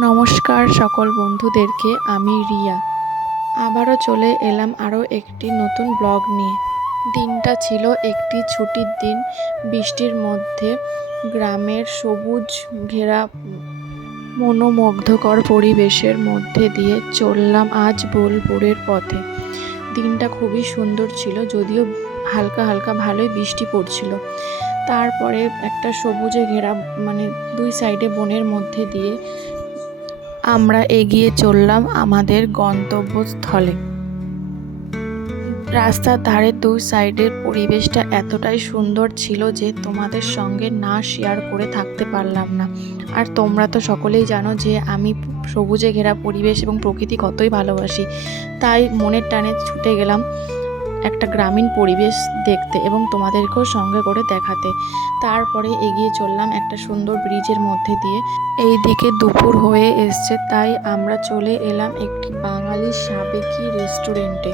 নমস্কার সকল বন্ধুদেরকে, আমি রিয়া আবারও চলে এলাম আরও একটি নতুন ব্লগ নিয়ে। দিনটা ছিল একটি ছুটির দিন। বৃষ্টির মধ্যে গ্রামের সবুজ ঘেরা মনোমুগ্ধকর পরিবেশের মধ্যে দিয়ে চললাম আজ বোলপুরের পথে। দিনটা খুবই সুন্দর ছিল, যদিও হালকা হালকা ভালোই বৃষ্টি পড়ছিল। তারপরে একটা সবুজে ঘেরা দুই সাইডে বনের মধ্যে দিয়ে আমরা এগিয়ে চললাম আমাদের গন্তব্যস্থলে। রাস্তার ধারে দুই সাইডের পরিবেশটা এতটাই সুন্দর ছিল যে তোমাদের সঙ্গে না শেয়ার করে থাকতে পারলাম না। আর তোমরা তো সকলেই জানো যে আমি সবুজে ঘেরা পরিবেশ এবং প্রকৃতি কতই ভালোবাসি, তাই মনের টানে ছুটে গেলাম একটা গ্রামীণ পরিবেশ দেখতে এবং তোমাদেরকেও সঙ্গে করে দেখাতে। তারপরে এগিয়ে চললাম একটা সুন্দর ব্রিজের মধ্যে দিয়ে। এই দিকে দুপুর হয়ে এসছে, তাই আমরা চলে এলাম একটি বাঙালি সাবেকি রেস্টুরেন্টে,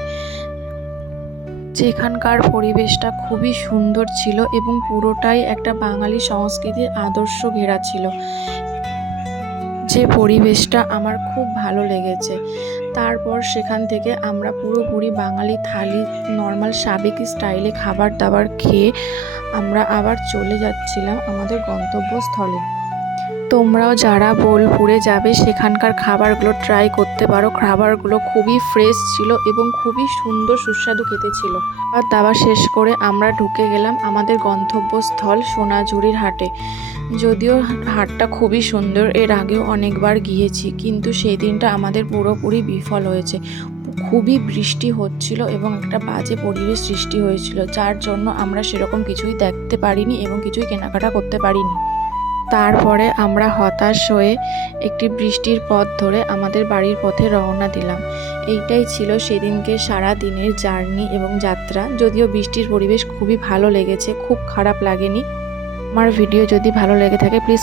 যেখানকার পরিবেশটা খুবই সুন্দর ছিল এবং পুরোটাই একটা বাঙালি সংস্কৃতির আদর্শ ঘেরা ছিল, যে পরিবেশটা আমার খুব ভালো লেগেছে। তারপর সেখান থেকে আমরা পুরোপুরি বাঙালি থালি নর্মাল সাবেকি স্টাইলে খাবার দাবার খেয়ে আমরা আবার চলে যাচ্ছিলাম আমাদের গন্তব্যস্থলে। তোমরাও যারা বোলপুরে যাবে সেখানকার খাবারগুলো ট্রাই করতে পারো। খাবারগুলো খুবই ফ্রেশ ছিল এবং খুবই সুন্দর সুস্বাদু খেতে ছিল। আর দাবার শেষ করে আমরা ঢুকে গেলাম আমাদের গন্তব্যস্থল সোনাঝুরির হাটে। যদিও হাটটা খুবই সুন্দর, এর আগেও অনেকবার গিয়েছি, কিন্তু সেই দিনটা আমাদের পুরোপুরি বিফল হয়েছে। খুবই বৃষ্টি হচ্ছিল এবং একটা বাজে পরিবেশ সৃষ্টি হয়েছিল, যার জন্য আমরা সেরকম কিছুই দেখতে পারিনি এবং কিছুই কেনাকাটা করতে পারিনি। তারপরে আমরা হতাশ হয়ে একটি বৃষ্টির পথ ধরে আমাদের বাড়ির পথে রওনা দিলাম। এইটাই ছিল সেদিনকে সারা দিনের জার্নি এবং যাত্রা। যদিও বৃষ্টির পরিবেশ খুবই ভালো লেগেছে, খুব খারাপ লাগেনি। আমার ভিডিও যদি ভালো লেগে থাকে প্লিজ